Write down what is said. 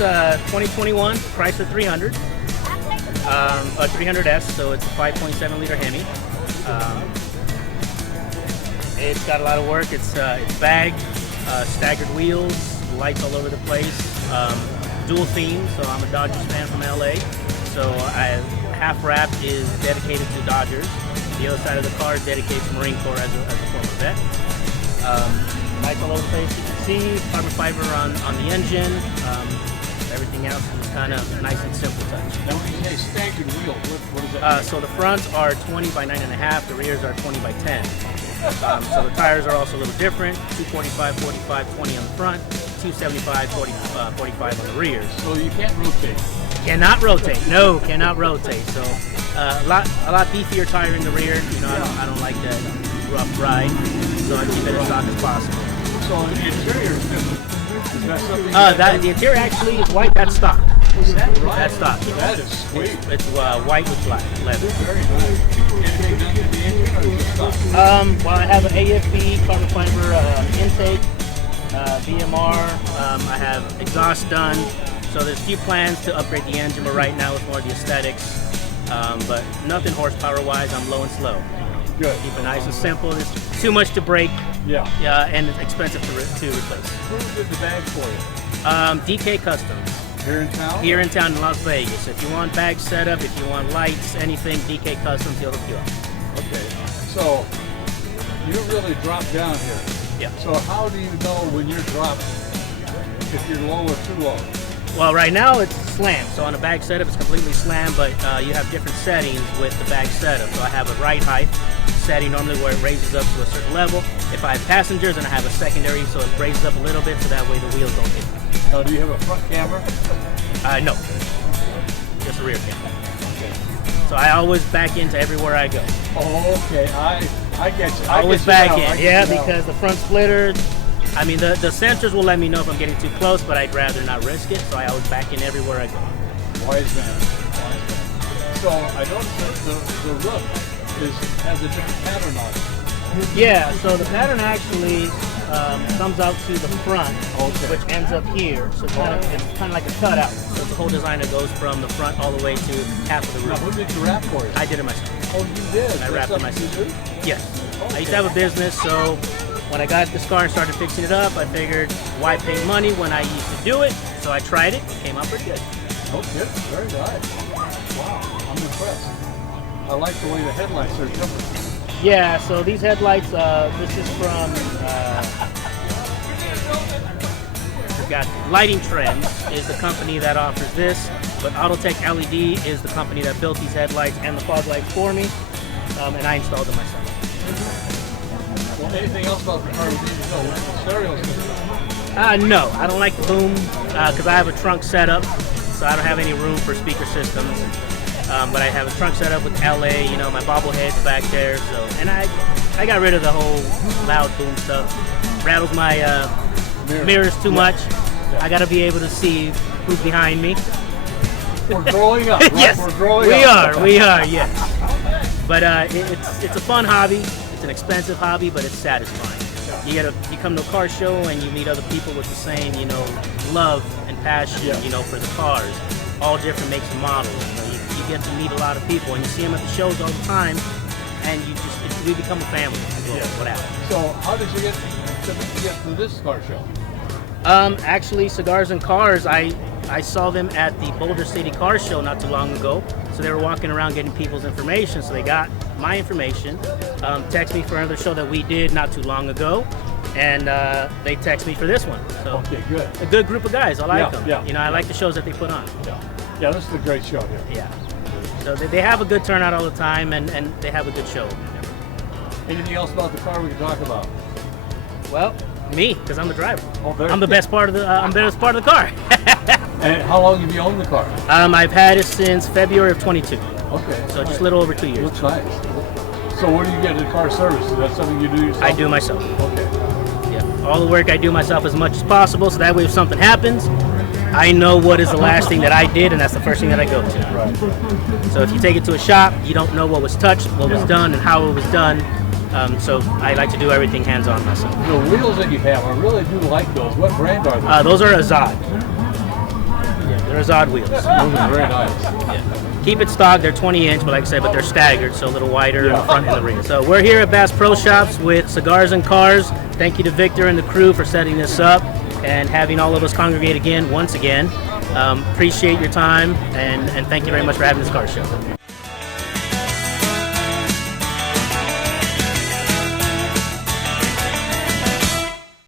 It's a 2021 Chrysler 300, a 300S, so it's a 5.7 liter Hemi. It's got a lot of work. It's bagged, staggered wheels, lights all over the place, dual theme. So I'm a Dodgers fan from LA. So half wrap is dedicated to Dodgers. The other side of the car is dedicated to Marine Corps as a former vet. Lights all over the place. You can see carbon fiber on the engine. Everything else is kind of nice and simple touch. Now when you say staggered wheel, what does that mean? So the fronts are 20 by 9.5, the rears are 20 by 10. So the tires are also a little different, 245, 45, 20 on the front, 275, 40, 45 on the rears. So you can't rotate? Cannot rotate, no, cannot rotate. So a lot beefier tire in the rear. You know, I don't like that rough ride, so I keep it as stock as possible. So the interior is different. Is that something? The interior actually is white. That's stock. Is that right? That's stock. That is sweet. It's white with black leather. Very nice. Anything done to the engine or is it stock? Well, I have an AFB carbon fiber intake, BMR. I have exhaust done. So there's a few plans to upgrade the engine, but right now it's more the aesthetics. But nothing horsepower-wise. I'm low and slow. Good. Keep it nice and simple. There's too much to break. Yeah. And it's expensive to replace. Who did the bag for you? DK Customs. Here in town? Here in town in Las Vegas. If you want bag setup, if you want lights, anything, DK Customs, he'll hook you up. Okay. So you really drop down here. Yeah. So how do you know when you're dropping? If you're low or too low? Well, right now it's slammed. So on a bag setup, it's completely slammed, but you have different settings with the bag setup. So I have a ride height setting normally where it raises up to a certain level. If I have passengers, then I have a secondary, so it raises up a little bit, so that way the wheels don't hit. Now, do you have a front camera? No, just a rear camera. Okay. So I always back into everywhere I go. Oh, okay. I get you. I always back in, yeah, because the front splitter. I mean, the sensors will let me know if I'm getting too close, but I'd rather not risk it, so I always back in everywhere I go. Wise man. So I noticed that the roof has a different pattern on it. Yeah, so the pattern actually comes out to the front, which ends up here. So it's kind of like a cutout. So the whole design that goes from the front all the way to half of the Now, roof. who did you wrap for you? I did it myself. Oh, you did? I wrapped it myself. You did? Yes. Okay. I used to have a business, so when I got this car and started fixing it up, I figured, why pay money when I used to do it? So I tried it. It came out pretty good. Oh, good. Very nice. Wow, I'm impressed. I like the way the headlights are different. Yeah, so these headlights, this is from, forgot, Lighting Trends is the company that offers this, but Autotech LED is the company that built these headlights and the fog lights for me, and I installed them myself. Well, anything else about the car we need to know? Where's the stereo system? No, I don't like the boom, because I have a trunk setup, so I don't have any room for speaker systems. But I have a trunk set up with LA, you know, my bobblehead's back there, so, and I got rid of the whole loud boom stuff. Rattles my mirrors too much. Yeah. I gotta be able to see who's behind me. We're growing up, right? Yes, we're growing up. we are, yes. But it's a fun hobby. It's an expensive hobby, but it's satisfying. You come to a car show and you meet other people with the same, you know, love and passion, you know, for the cars. All different makes and models. You know, you get to meet a lot of people, and you see them at the shows all the time, and you become a family. What happens? So how did you get to this car show? Actually, Cigars and Cars, I saw them at the Boulder City Car Show not too long ago. So they were walking around getting people's information, so they got my information, text me for another show that we did not too long ago, and they text me for this one. So okay, good. A good group of guys. I like them. Yeah. You know, I like the shows that they put on. Yeah, this is a great show here. Yeah. So they have a good turnout all the time, and they have a good show. Anything else about the car we can talk about? Well, me, because I'm the driver. Oh, I'm the best part of the. I'm the best part of the car. And how long have you owned the car? I've had it since February of 22. Okay. So just a little over 2 years. Looks nice. So where do you get the car service? Is that something you do yourself? I do myself. Okay. Yeah. All the work I do myself as much as possible, so that way if something happens, I know what is the last thing that I did, and that's the first thing that I go to. Right. So if you take it to a shop, you don't know what was touched, what was done, and how it was done. So I like to do everything hands-on myself. The wheels that you have, I really do like those. What brand are they? Those are Azad. They're Azad wheels. Moving very nice. Yeah. Keep it stock. They're 20-inch, but like I said, but they're staggered, so a little wider in the front and the rear. So we're here at Bass Pro Shops with Cigars and Cars. Thank you to Victor and the crew for setting this up and having all of us congregate again once again. Appreciate your time, and thank you very much for having this car show.